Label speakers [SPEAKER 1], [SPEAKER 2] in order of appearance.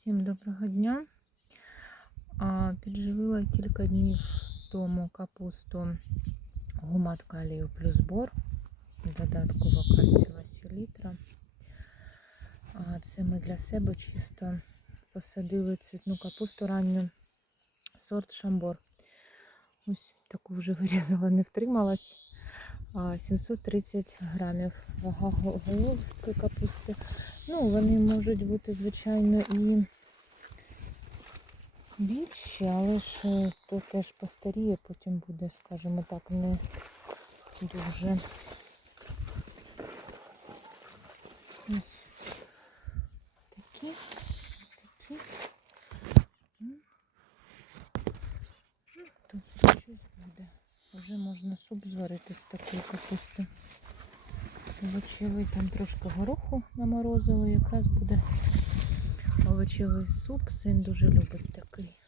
[SPEAKER 1] Всім доброго дня. Підживила кілька днів тому капусту гумат калію плюс бор, додаткова кальцієва селітра. А Це ми для себе чисто посадили цвітну капусту ранню, сорт шамбор. Ось таку вже вирізала, не втрималась. А, 730 грамів вага головки капусти. Ну, вони можуть бути, звичайно, і більші, але ж то теж постаріє, потім буде, скажімо так, не дуже. Ось такі, такі. Ну, Тут щось. Вже можна суп зварити з такої капусти. Овочевий там трошки гороху наморозили, якраз буде овочевий суп. Син дуже любить такий.